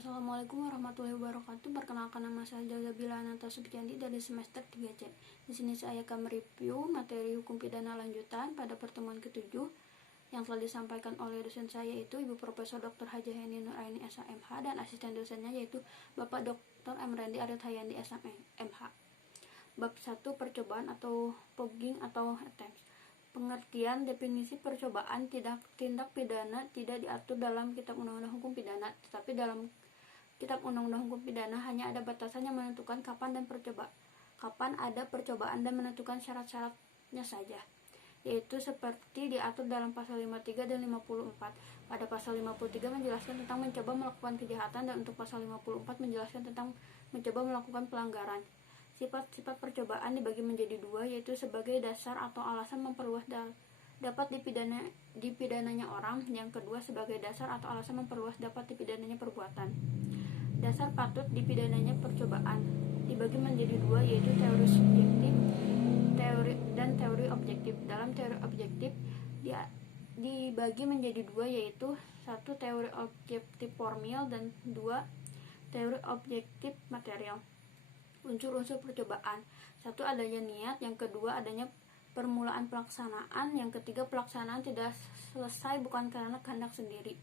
Assalamualaikum warahmatullahi wabarakatuh. Perkenalkan, nama saya Jazabila Ananta Subiandi dari semester 3C. Di sini saya akan mereview materi hukum pidana lanjutan pada pertemuan ke-7 yang telah disampaikan oleh dosen saya, yaitu Ibu Profesor Dr. Haja Heni Nuraini SMH, dan asisten dosennya yaitu Bapak Dr. M. Rendi Arif Hayandi SMH. Bab 1, percobaan atau fogging atau attempts. Pengertian definisi percobaan: tindak pidana tidak diatur dalam Kitab Undang-Undang Hukum Pidana, tetapi dalam Kitab Undang-Undang Hukum Pidana hanya ada batasan yang menentukan kapan ada percobaan dan menentukan syarat-syaratnya saja, yaitu seperti diatur dalam pasal 53 dan 54. Pada pasal 53 menjelaskan tentang mencoba melakukan kejahatan, dan untuk pasal 54 menjelaskan tentang mencoba melakukan pelanggaran. Sifat-sifat percobaan dibagi menjadi dua, yaitu sebagai dasar atau alasan memperluas dapat dipidananya orang. Yang kedua, sebagai dasar atau alasan memperluas dapat dipidananya perbuatan. Dasar patut dipidananya percobaan dibagi menjadi dua, yaitu teori subjektif dan teori objektif. Dalam teori objektif dibagi menjadi dua, yaitu satu, teori objektif formil, dan dua, teori objektif material. Unsur-unsur percobaan: satu, adanya niat. Yang kedua, adanya permulaan pelaksanaan. Yang ketiga, pelaksanaan tidak selesai bukan karena kehendak sendiri.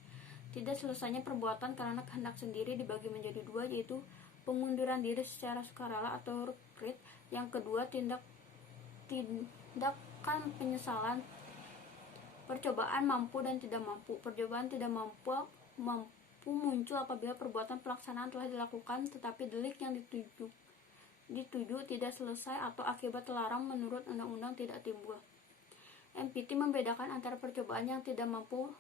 Tidak selesainya perbuatan karena kehendak sendiri dibagi menjadi dua, yaitu pengunduran diri secara sukarela atau retreat. Yang kedua, tindakan penyesalan. Percobaan mampu dan tidak mampu. Percobaan tidak mampu muncul apabila perbuatan pelaksanaan telah dilakukan tetapi delik yang dituju tidak selesai atau akibat terlarang menurut undang-undang tidak timbul. MPT membedakan antara percobaan yang tidak mampu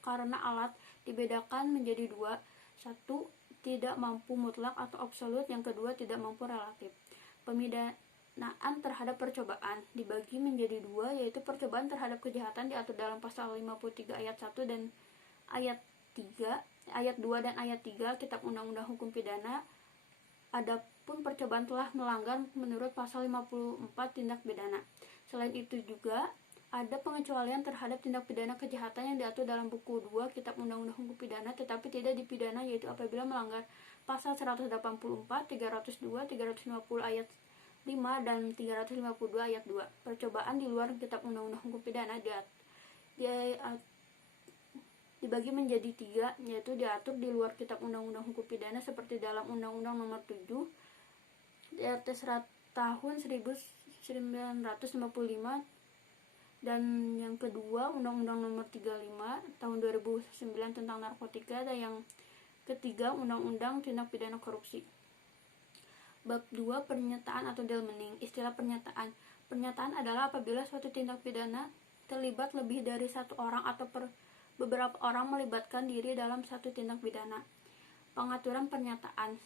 karena alat dibedakan menjadi dua: satu, tidak mampu mutlak atau absolut. Yang kedua, tidak mampu relatif. Pemidanaan terhadap percobaan dibagi menjadi dua, yaitu percobaan terhadap kejahatan diatur dalam pasal 53 ayat 1 dan ayat 2 dan ayat 3 Kitab Undang-Undang Hukum Pidana. Adapun percobaan telah melanggar menurut pasal 54 tindak pidana. Selain itu juga ada pengecualian terhadap tindak pidana kejahatan yang diatur dalam buku 2 Kitab Undang-Undang Hukum Pidana tetapi tidak dipidana, yaitu apabila melanggar pasal 184, 302, 350 ayat 5 dan 352 ayat 2. Percobaan di luar Kitab Undang-Undang Hukum Pidana dibagi menjadi tiga, yaitu diatur di luar Kitab Undang-Undang Hukum Pidana seperti dalam Undang-Undang Nomor 7 DRT tahun 1955, dan yang kedua Undang-Undang Nomor 35 tahun 2009 tentang narkotika, dan yang ketiga Undang-Undang Tindak Pidana Korupsi. Bab 2, pernyataan atau delmening. Istilah pernyataan. Pernyataan adalah apabila suatu tindak pidana terlibat lebih dari satu orang atau beberapa orang melibatkan diri dalam satu tindak pidana. Pengaturan pernyataan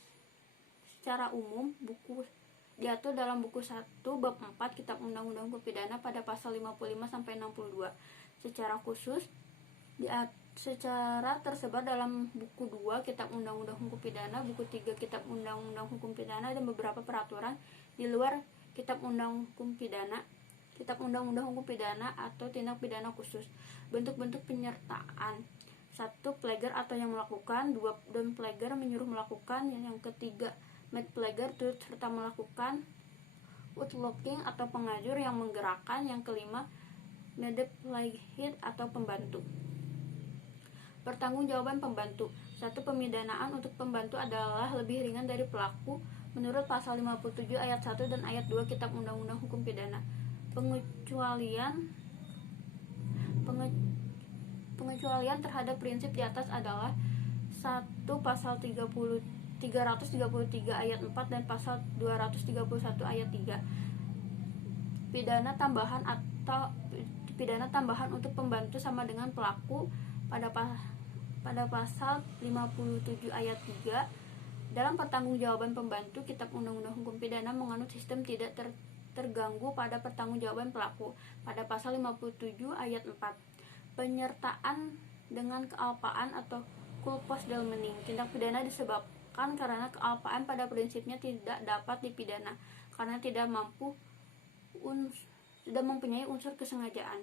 secara umum diatur dalam buku 1 bab 4 Kitab Undang-Undang Hukum Pidana pada pasal 55 sampai 62. Secara khusus secara tersebar dalam buku 2 Kitab Undang-Undang Hukum Pidana, buku 3 Kitab Undang-Undang Hukum Pidana, dan beberapa peraturan di luar Kitab Undang-Undang Hukum Pidana atau tindak pidana khusus. Bentuk-bentuk penyertaan: 1. Plagiar atau yang melakukan. 2. Don plagiar, menyuruh melakukan. Yang ketiga, made plagiar, turut serta melakukan. Outlooking atau pengajur, yang menggerakkan. Yang kelima, made plagiar atau pembantu. Pertanggungjawaban pembantu. 1. Pemidanaan untuk pembantu adalah lebih ringan dari pelaku menurut pasal 57 ayat 1 dan ayat 2 Kitab Undang-Undang Hukum Pidana. Pengecualian terhadap prinsip di atas adalah: 1. Pasal 333 ayat 4 dan pasal 231 ayat 3. Pidana tambahan untuk pembantu sama dengan pelaku pada pasal 57 ayat 3. Dalam pertanggungjawaban pembantu, Kitab Undang-Undang Hukum Pidana menganut sistem tidak terganggu pada pertanggungjawaban pelaku pada pasal 57 ayat 4. Penyertaan dengan kealpaan atau culpos delmening. Tindak pidana disebabkan karena kealpaan pada prinsipnya tidak dapat dipidana karena tidak mempunyai unsur kesengajaan.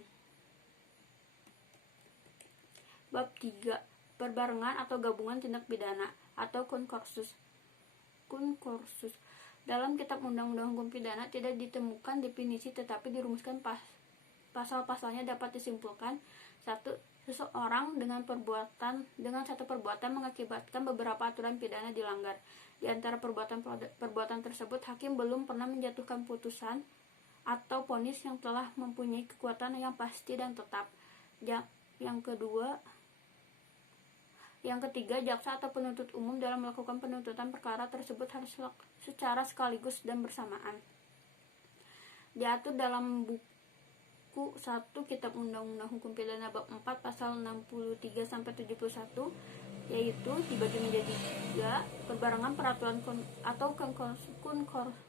Bab 3, perbarengan atau gabungan tindak pidana atau konkursus. Dalam Kitab Undang-Undang Hukum Pidana tidak ditemukan definisi, tetapi dirumuskan pasal-pasalnya dapat disimpulkan: 1. Seseorang dengan satu perbuatan mengakibatkan beberapa aturan pidana dilanggar. Di antara perbuatan tersebut, hakim belum pernah menjatuhkan putusan atau vonis yang telah mempunyai kekuatan yang pasti dan tetap. Yang ketiga, jaksa atau penuntut umum dalam melakukan penuntutan perkara tersebut harus secara sekaligus dan bersamaan. Diatur dalam buku 1 Kitab Undang-Undang Hukum Pidana bab 4 pasal 63-71, yaitu dibagi menjadi 3. Perbarengan peraturan atau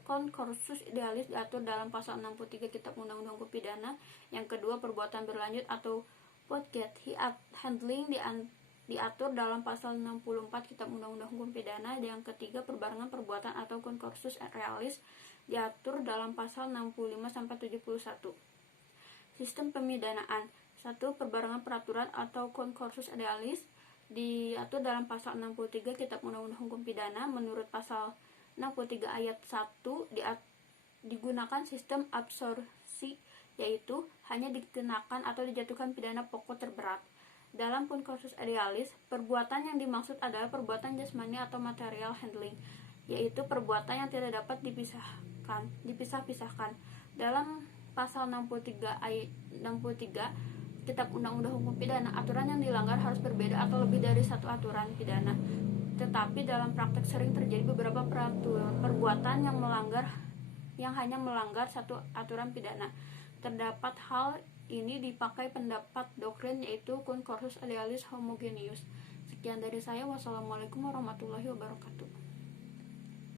konkursus idealis diatur dalam pasal 63 Kitab Undang-Undang Hukum Pidana. Yang kedua, perbuatan berlanjut atau podget handling diatur dalam pasal 64 Kitab Undang-Undang Hukum Pidana. Yang ketiga, perbarengan perbuatan atau konkursus realis diatur dalam pasal 65-71. Sistem pemidanaan. 1. Perbarengan peraturan atau konkursus idealis diatur dalam pasal 63 Kitab Undang-Undang Hukum Pidana. Menurut pasal 63 ayat 1 digunakan sistem absorpsi, yaitu hanya dikenakan atau dijatuhkan pidana pokok terberat. Dalam konkursus idealis, perbuatan yang dimaksud adalah perbuatan jasmani atau material handling, yaitu perbuatan yang tidak dapat dipisah-pisahkan. Dalam pasal 63 ayat 63 Kitab Undang-Undang Hukum Pidana, aturan yang dilanggar harus berbeda atau lebih dari satu aturan pidana. Tetapi dalam praktek sering terjadi beberapa perbuatan yang hanya melanggar satu aturan pidana. Terdapat hal ini dipakai pendapat doktrin, yaitu concursus idealis homogeneus. Sekian dari saya. Wassalamualaikum warahmatullahi wabarakatuh.